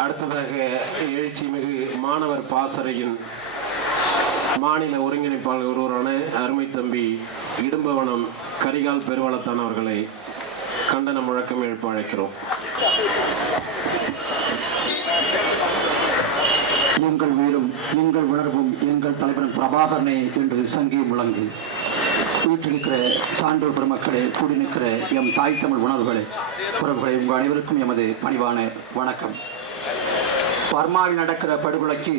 அடுத்ததாக எழுச்சிமிகு மாணவர் பாசறையின் மாநில ஒருங்கிணைப்பாளர் ஒருவரான அருமை தம்பி இடும்பவனம் கரிகால் பெருவளத்தான் அவர்களை கண்டன முழக்கம் எழுப்ப அழைக்கிறோம். எங்கள் வீரும் எங்கள் உணர்வும் எங்கள் தலைவன் பிரபாகரனே என்று சங்கி முழங்கு. வீட்டிருக்கிற சான்றோர் பெருமக்களே, கூடியிருக்கிற எம் தாய் தமிழ் உணர்வுகளே, உறவுகளை உங்கள் அனைவருக்கும் எமது பணிவான வணக்கம். பர்மாவில் நடக்கிற படுகொலைக்கு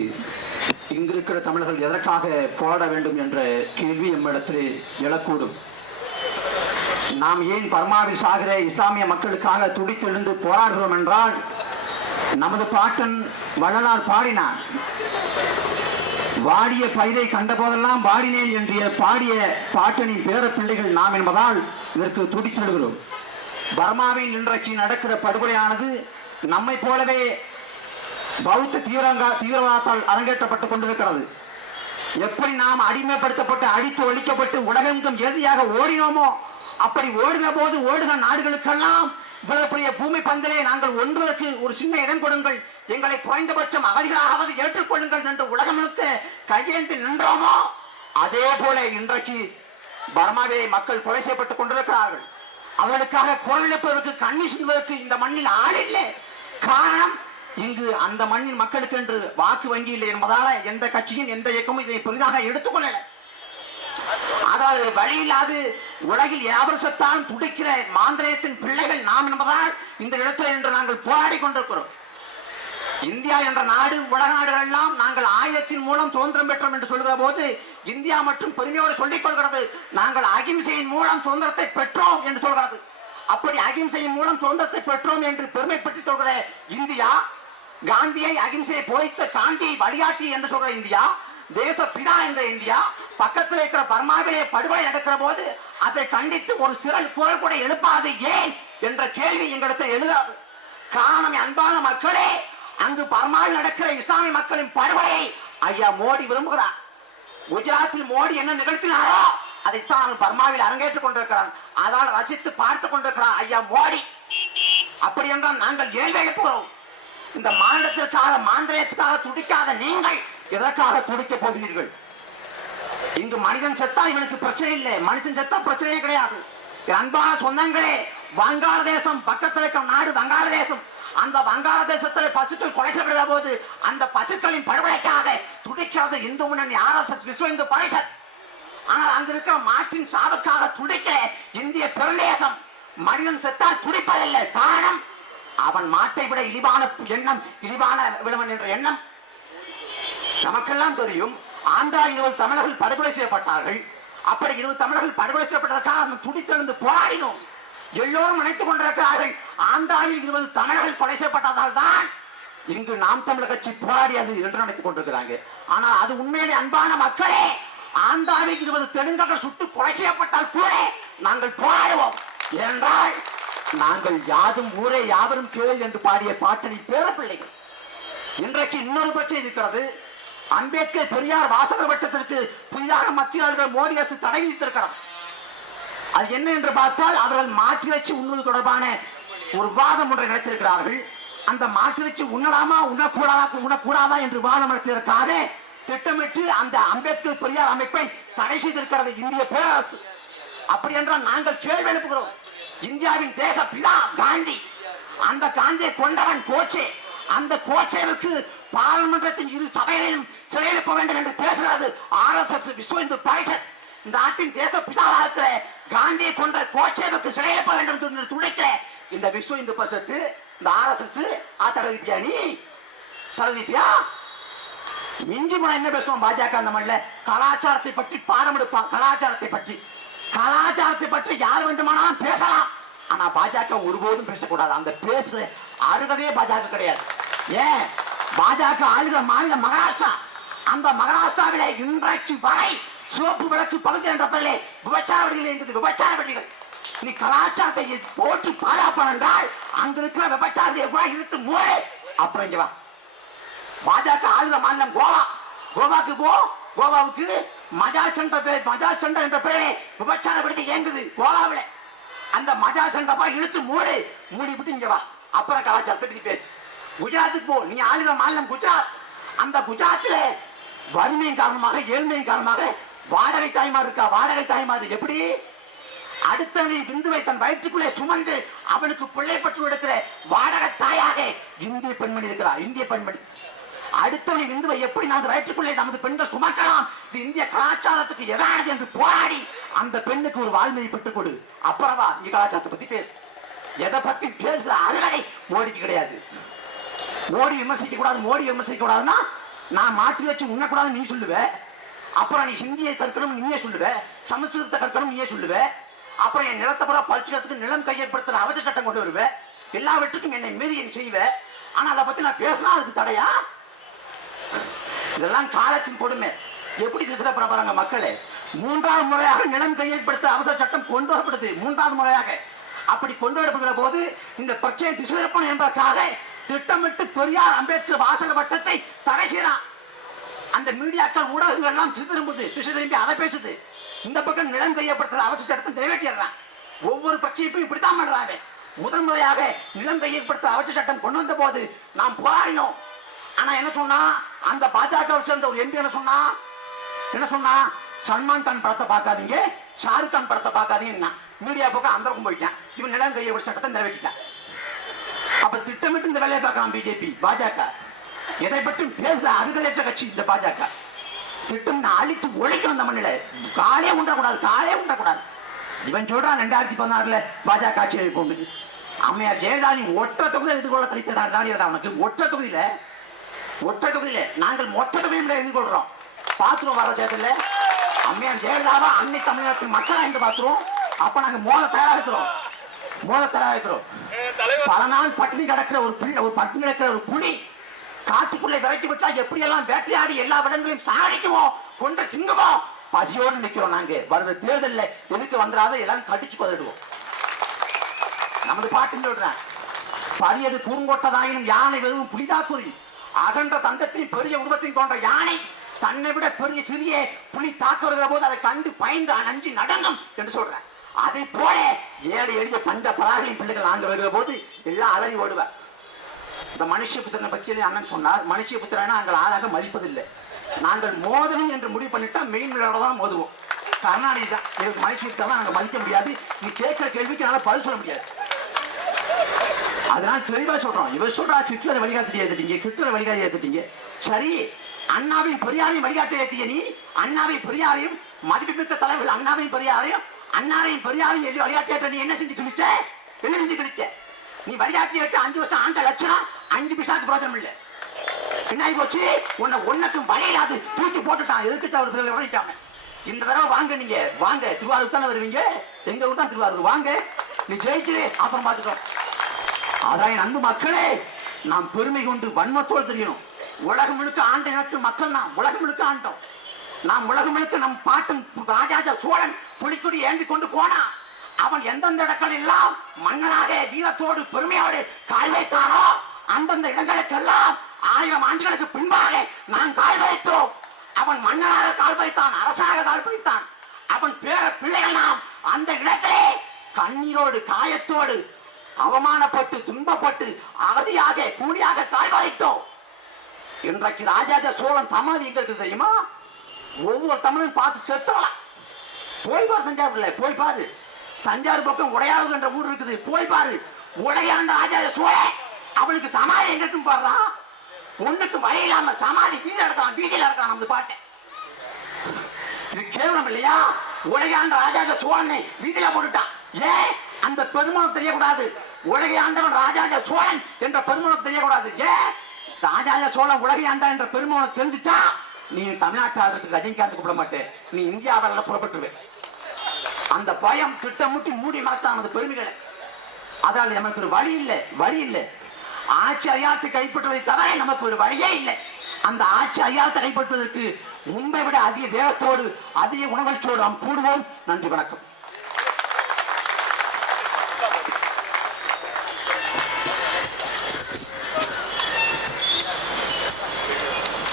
இங்கிருக்கிற தமிழர்கள் எதற்காக போராட வேண்டும் என்ற கேள்வி எம்மிடத்திலே எழக்கூடும். நாம் ஏன் பர்மாவில் சாகிற இஸ்லாமிய மக்களுக்காக துடித்தெழுந்து போராடுகிறோம் என்றால், நமது பாட்டன் வள்ளலார் பாடினான், வாடிய பயிரை கண்ட போதெல்லாம் வாடினேன் என்று பாடிய பாட்டனின் பேர பிள்ளைகள் நாம் என்பதால் இதற்கு துடித்தெழுகிறோம். பர்மாவில் இன்றைக்கு நடக்கிற படுகொலையானது நம்மை போலவே பௌத்த தீவிரவாதத்தால் அரங்கேற்றப்பட்டுக் கொண்டிருக்கிறது. எப்படி நாம் அடிமைப்படுத்தப்பட்டு அடித்து ஒழிக்கப்பட்டு உலகெங்கும் எதிரியாக ஓடினோமோ, அப்படி ஓடுகிற போது ஓடுகிற நாடுகளுக்கெல்லாம் இவ்வளவு பெரிய பூமி பந்தலே நாங்கள் ஒன்றுவதற்கு ஒரு சின்ன இடம் கொடுங்கள், எங்களை குறைந்தபட்சம் அகதிகளாவது ஏற்றுக்கொள்ளுங்கள் என்று உலகம் முழுக்க கையேந்தி நின்றோமோ, அதே போல இன்றைக்கு பர்மாவிலே மக்கள் கொலை செய்யப்பட்டுக் கொண்டிருக்கிறார்கள். அவர்களுக்காக குரல் எழுப்பதற்கு கண்ணீர் சிந்துவதற்கு இந்த மண்ணில் ஆள் இல்லை. காரணம், இங்கு அந்த மண்ணின் மக்களுக்கு என்று வாக்கு வங்கி இல்லை என்பதால எந்த கட்சியும் எந்த இயக்கமும் இதை பெரிதாக எடுத்துக்கொள்ளல. அதாவது வழியில்லாது உலகில் யாவரசத்தான் துடிக்கிற மாந்திரத்தின் பிள்ளைகள் நாம் என்பதால் இந்த இடத்துல என்று நாங்கள் போராடி கொண்டிருக்கிறோம். இந்தியா என்ற நாடு உலக நாடுகள் எல்லாம் நாங்கள் ஆயுதத்தின் மூலம் சுதந்திரம் பெற்றோம் என்று சொல்கிற போது இந்தியா மற்றும் பெருமையோடு சொல்லிக் கொள்கிறது, நாங்கள் அகிம்சையின் மூலம் சுதந்திரத்தை பெற்றோம் என்று சொல்கிறது. அப்படி அகிம்சையின் மூலம் சுதந்திரத்தை பெற்றோம் என்று பெருமைப்பட்டு சொல்கிற இந்தியா, காந்தியை அகிம்சையை போதித்த காந்தியை வழிகாட்டி என்று சொல்கிற இந்தியா, தேச பிதா என்ற இந்தியா, பக்கத்தில் இருக்கிற பர்மாவிலே படுகொலை நடக்கிற போது அதை கண்டித்து ஒரு சிறல் குரல் கூட எழுப்பாது ஏன் என்ற கேள்வி எங்களிடத்தில் எழுதாது. காரணம், அன்பான மக்களே, அங்கு பர்மாவில் நடக்கிற இஸ்லாமிய மக்களின் படுகொலையை ஐயா மோடி விரும்புகிறார். குஜராத்தில் மோடி என்ன நிகழ்த்தினாரோ அதைத்தான் பர்மாவில் அரங்கேற்றுக் கொண்டிருக்கிறார். அதனால் ரசித்து பார்த்துக் கொண்டிருக்கிறார் ஐயா மோடி. அப்படி என்றால் நாங்கள் ஏன் எழுப்புகிறோம்? இந்த மாநிலத்திற்காக மாந்திரத்துக்காக துடிக்காத நீங்கள் எதற்காக துடிக்க போகிறீர்கள்? இங்கு மனிதன் செத்தா இவனுக்கு பிரச்சனை இல்லை, மனுஷன் செத்தா பிரச்சனையே கிடையாது. அன்பான சொந்தங்களே, வங்காளதேசம் பக்கத்தில் இருக்கிற நாடு வங்காளதேசம். அந்த வங்காளதேசத்தில் பசுக்கள் கொலை செய்யப்படுகிற போது அந்த பசுக்களின் படுகொலைக்காக துடிக்கிறது இந்து முன்னணி, RSS, விஸ்வ இந்து பரிஷத். ஆனால் அங்கு இருக்கிற மாட்டின் சாவுக்காக துடிக்கிற இந்திய பெருந்தேசம் மனிதன் செத்தால் துடிப்பதில்லை. காரணம், அவன் மாட்டை விட இழிவான எண்ணம், இழிவான விடவன் என்ற எண்ணம். நமக்கெல்லாம் தெரியும், ஆந்திரா 20 தமிழர்கள் படுகொலை செய்யப்பட்டார்கள். அப்படி 20 தமிழர்கள் படுகொலை செய்யப்பட்டதற்காக துடித்தெழுந்து போராடினோம். எல்லோரும் நினைத்துக் கொண்டிருக்கிறார்கள், ஆந்திராவில் 20 தமிழர்கள் கொலை செய்யப்பட்டதால் தான் இங்கு நாம் தமிழர் கட்சி போராடியது என்று நினைத்துக் கொண்டிருக்கிறாங்க. ஆனால் அது உண்மையிலே அன்பான மக்களே, ஆந்திராவில் 20 தெலுங்கர்கள் சுட்டு கொலை செய்யப்பட்டால் கூட நாங்கள் போராடுவோம். ஏனென்றால் நாங்கள் யாதும் ஊரே யாவரும் கேள் என்று பாடிய பாட்டனின் பேர பிள்ளைகள். இன்றைக்கு இன்னொரு பிரச்சனை இருக்கிறது. அம்பேத்கர் பெரியார் வாசகர் வட்டத்திற்கு புதிதாக மத்திய ஆளுநர் மோடி அரசு தடை விதித்திருக்கிறது. அது என்ன என்று பார்த்தால், அவர்கள் மாற்றிறைச்சி உண்ணுவது தொடர்பான ஒரு வாதம் ஒன்றை நடத்தியிருக்கிறார்கள். அந்த மாற்றிறைச்சி உண்ணலாமா உண்ணக்கூடாதா என்று வாதம் நடத்தியதற்காக திட்டமிட்டு அந்த அம்பேத்கர் பெரியார் அமைப்பை தடை செய்திருக்கிறது இந்திய பேரரசு. அப்படி என்றால் நாங்கள் கேள்வி எழுப்புகிறோம், இந்தியாவின் தேச பிதா காந்தி, அந்த காந்தியை கொண்டவன் கோச்சே, அந்த கோச்சேவுக்கு பாராளுமன்றத்தின் இரு சபைகளிலும் சிறையெழுப்ப வேண்டும் என்று பேசுகிறது RSS, விஸ்வ இந்து பரிஷத். இந்த நாட்டின் தேச பிதாவாக இருக்கிற காந்தியை கொண்ட கோச்சேவுக்கு சிறையெழுப்ப வேண்டும் என்று துடைக்கிற இந்த விஸ்வ இந்து பரிஷத்து, இந்த RSS தடவிப்பியா? நீ தடவிப்பியா? மிஞ்சி போன என்ன பேசுவோம் பாஜக? அந்த மண்ணில கலாச்சாரத்தை பற்றி பாடம் எடுப்பான். கலாச்சாரத்தை பற்றி யார் வேண்டுமானாலும் பேசலாம். ஆனா பாஜக ஒருபோதும் பேசக்கூடாது. அந்த பேசுகிற அருகதையே பாஜக கிடையாது. ஏன்? பாஜக ஆளுகிற மாநிலம் மகாராஷ்டிரா. அந்த மகாராஷ்டிராவிலே இன்றைக்கு வரை சிவப்பு விளக்கு பகுதி என்ற பெயரிலே விபச்சார விடுதிகள் என்பது விபச்சார விடுதிகள். நீ கலாச்சாரத்தை போட்டி பாதுகாப்பான் என்றால் அங்க இருக்கிற விபச்சாரத்தை கூட இழுத்து மூடு. அப்புறம் இங்க வா. பாஜக ஆளுகிற மாநிலம் கோவா. கோவாக்கு போ. கோவாவுக்கு மஜா சென்டர் என்ற பெயரே விபச்சார விடுதி இயங்குது கோவாவில. அந்த மஜா சென்டர் இழுத்து மூடி விட்டு இங்க வா. அப்புறம் கலாச்சாரத்தை பத்தி பேசு. குஜராத்துக்கு போ, நீ ஆளுகிற மாநிலம் குஜராத். அந்த குஜராத்ல வறுமையின் காரணமாக, ஏழ்மையின் காரணமாக வாடகை தாய்மார் இருக்கா. வாடகை தாய்மார் எப்படி அடுத்தவனை விந்துவை தன் வயிற்றுக்குள்ளே சுமந்து அவனுக்கு பிள்ளை பற்று எடுக்கிற வாடகை தாயாக இந்திய பெண்மணி இருக்கிறார். இந்திய பெண்மணி அடுத்தவனை விந்துவை எப்படி நமது வயிற்றுக்குள்ளே நமது பெண்கள் சுமக்கலாம், இது இந்திய கலாச்சாரத்துக்கு எதானது என்று போராடி அந்த பெண்ணுக்கு ஒரு வாழ்மையை பெற்றுக் கொடு. அப்புறமா நீ கலாச்சாரத்தை பத்தி பேசு. எதை பத்தி பேசுற அருகதை மோடிக்கு கிடையாது. மோடி விமர்சிக்க கூடாது, மோடி விமர்சிக்க கூடாதுன்னா நான் மாற்றி வச்சு உண்ணக்கூடாது நீ சொல்லுவ. அப்புறம் நீ ஹிந்தியை கற்கணும் நீயே சொல்லுவ, சமஸ்கிருதத்தை கற்கணும் நீயே சொல்லுவ. அப்புறம் என் நிலத்தை பூரா பறிச்சுக்கிறதுக்கு நிலம் கையப்படுத்துற அவசர சட்டம் கொண்டு வருவ. எல்லாவற்றுக்கும் என்னை மீறி என் செய்வ. ஆனா அதை பத்தி நான் பேசினா அதுக்கு தடையா? இதெல்லாம் காலத்தின் கொடுமை. எப்படி சிறப்பாங்க மக்களே. 3வது முறையாக நிலம் கையப்படுத்த அவசர சட்டம் கொண்டு வரப்படுது. 3வது முறையாக அப்படி கொண்டு வரப்படுகிற போது இந்த பிரச்சனை திசைப்பணும் என்பதற்காக திட்டமிட்டு பெரியார் அம்பேத்கர் வாசக வட்டத்தை தடை செய்யலாம். அந்த மீடியாக்கள் ஊடகங்கள் எல்லாம் திசை திரும்பி அதை பேசுது. இந்த பக்கம் நிலம் கையப்படுத்துற அவசர சட்டத்தை நிறைவேற்றிடுறான். ஒவ்வொரு பிரச்சனைக்கும் இப்படித்தான் பண்றாங்க. முதல் முறையாக நிலம் கையப்படுத்த அவசர சட்டம் கொண்டு வந்த போது நாம் போராடினோம். ஆனா என்ன சொன்னா அந்த பாஜகவை சேர்ந்த ஒரு எம்பி என்ன சொன்னா சல்மான் கான் படத்தை பார்க்காதீங்க, ஷாருக் கான் படத்தை பார்க்காதீங்க. மீடியா பக்கம் அந்த பக்கம் போயிட்டான். இவன் நிலம் கையப்படுத்த சட்டத்தை நிறைவேற்றிட்டான். அப்ப திட்டமிட்டு இந்த வேலையை பார்க்கலாம் பிஜேபி பாஜக. எதை பற்றும் பேசுற அருகலையற்ற கட்சி இந்த பாஜக. திட்டம் அழித்து உழைக்கணும். அந்த மண்ணில காலே உண்டக்கூடாது. இவன் சொல்றான் 2016 பாஜக ஆட்சி போண்டு அம்மையார் ஜெயலலிதா ஒற்றை தொகுதியில் எதிர்கொள்ள தனித்ததான் அவனுக்கு. ஒற்றை தொகுதியில நாங்கள் மொத்த தொகுதியில் எதிர்கொள்றோம். பாத்துருவோம் வர தேர்தலில் அம்மையார் ஜெயலலிதாவா அன்னை தமிழ்நாட்டு மக்களா என்று பாத்துருவோம். அப்ப நாங்க மோத தயாரா இருக்கிறோம். பல நாள் பட்டினி கிடக்கிற ஒரு புலி காட்டுக்குள்ளே விரைத்து விட்டா எப்படி எல்லாம் வேட்டையாடி எல்லா விடங்களையும் சாகடிக்குவோம், கொண்டு திங்குவோம். பசியோடு நிக்கிறோம். நாங்க வருகிற தேர்தலில் எதுக்கு வந்துடாத எல்லாம் கடிச்சு கொதிடுவோம். நமது பாட்டு சொல்றேன். பரியது பூங்கொட்டதாயினும் யானை வெறும் புலிதாக்குறி அகன்ற தந்தத்தின் பெரிய உருவத்தின் போன்ற யானை தன்னை விட பெரிய சிறிய புலி தாக்க வருகிற போது அதை கண்டு பயந்து அஞ்சி நடங்கும் என்று சொல்றேன். அதை போல ஏழை எளிய பஞ்ச பராகளின் பிள்ளைகள் நாங்கள் வருகிற போது எல்லாம் அலறி ஓடுவார். இந்த மனுஷபுத்திரனை பற்றி அண்ணன் சொன்னார். மனுஷபுத்திரனை நாங்கள் ஆளாக மதிப்பதில்லை. நாங்கள் மோதணும் என்று முடிவு பண்ணிட்டா மெயின் தான் மோதுவோம். கருணாநிதி தான் எனக்கு மனுஷபுத்திரனை நாங்கள் மதிக்க முடியாது. நீ கேட்கிற கேள்விக்கு என்னால் பதில் சொல்ல முடியாது. அதனால தெளிவா சொல்றோம். இவர் சொல்றா ஹிட்லரை வழிகாட்டி ஏத்துட்டீங்க. சரி, அண்ணாவையும் பெரியாரையும் வழிகாட்டி ஏற்றிய நீ அண்ணாவையும் பெரியாரையும் மதிப்புமிக்க தலைவர்கள் அண்ணாவையும் பெரியாரையும் வழிகாட்டி ஏற்ற நீ என்ன செஞ்சு கிழிச்ச? நீ வழிகாட்டி ஏற்று 5 வருஷம் ஆண்ட லட்சணம் 5 பைசாக்கு பிரோஜனம் இல்லை. பின்னாடி போச்சு. ஒன்னுக்கும் வகையிலாது தூக்கி போட்டுட்டான். எதிர்த்து அவர் உழைச்சாங்க. இந்த தடவை வாங்க, நீங்க வாங்க, திருவாரூர் தானே வருவீங்க. எங்க ஊர் தான் திருவாரூர். வாங்க, நீ ஜெயிச்சு அப்புறம் பார்த்துட்டோம். அதான் என் அன்பு மக்களே, நாம் பெருமை கொண்டு வன்மத்தோடு தெரியணும். உலகம் முழுக்க ஆண்ட இனத்து மக்கள் நாம் உலகம் முழுக்க ஆண்டோம். நாம் உலகம் முழுக்க நம் பாட்டன் ராஜராஜ சோழன் புலிக்குடி ஏந்தி கொண்டு போனா அவன் எந்தெந்த இடங்கள் எல்லாம் மன்னனாக வீரத்தோடு பெருமையோடு கால் வைத்தானோ அந்தந்த இடங்களுக்கெல்லாம் 1000 ஆண்டுகளுக்கு பின்பாக நான் கால் வைத்தோம். அவன் மன்னனாக கால் வைத்தான், அரசாக கால் வைத்தான். அவன் பேர பிள்ளைகள் நாம் அந்த இடத்திலே கண்ணீரோடு காயத்தோடு அவமானப்பட்டு துன்பப்பட்டு அகதியாக கூலியாக கால் வைத்தோம். இன்றைக்கு ராஜராஜ சோழன் சமாதி எங்க இருக்கு தெரியுமா? ஒவ்வொரு தமிழும் பார்த்து செத்தலாம். போய் பாரு, தஞ்சாவூர்ல போய் பாரு. தஞ்சாவூர் பக்கம் உடையாறு என்ற ஊர் இருக்குது, போய் பாரு. உடையாண்ட ராஜராஜ சோழன் அவனுக்கு சமாதி எங்க இருக்கும் பாரு. ஒண்ணுக்கு வழி இல்லாம சமாதி வீதியில இருக்கலாம். நமது பாட்டை இது கேவலம் இல்லையா? உலகாண்ட ராஜராஜ சோழனை வீதியில போட்டுட்டான். ஏன்? அந்த பெருமாள் தெரியக்கூடாது. உலகை ஆண்டவன் ராஜராஜ சோழன் என்ற பெருமாள் தெரியக்கூடாது. ஏன்? ராஜராஜ சோழன் உலகை ஆண்டா என்ற பெருமாள் தெரிஞ்சுட்டா நீ தமிழ்நாட்டுக்கு ரஜினிகாந்த் கூப்பிட மாட்டேன், நீ இந்தியாவில் புறப்பட்டுருவே. அந்த பயம் திட்டமுட்டி மூடி மறைத்தான் அந்த பெருமைகளை. அதால் நமக்கு ஒரு வழி இல்லை. ஆட்சி அதிகாரத்தை கைப்பற்றுவதை தவிர நமக்கு ஒரு வழியே இல்லை. அந்த ஆட்சி அதிகாரத்தை கைப்பற்றுவதற்கு முன்பை விட அதிக வேகத்தோடு அதிக உணர்ச்சியோடு நாம் கூடுவோம். நன்றி, வணக்கம்.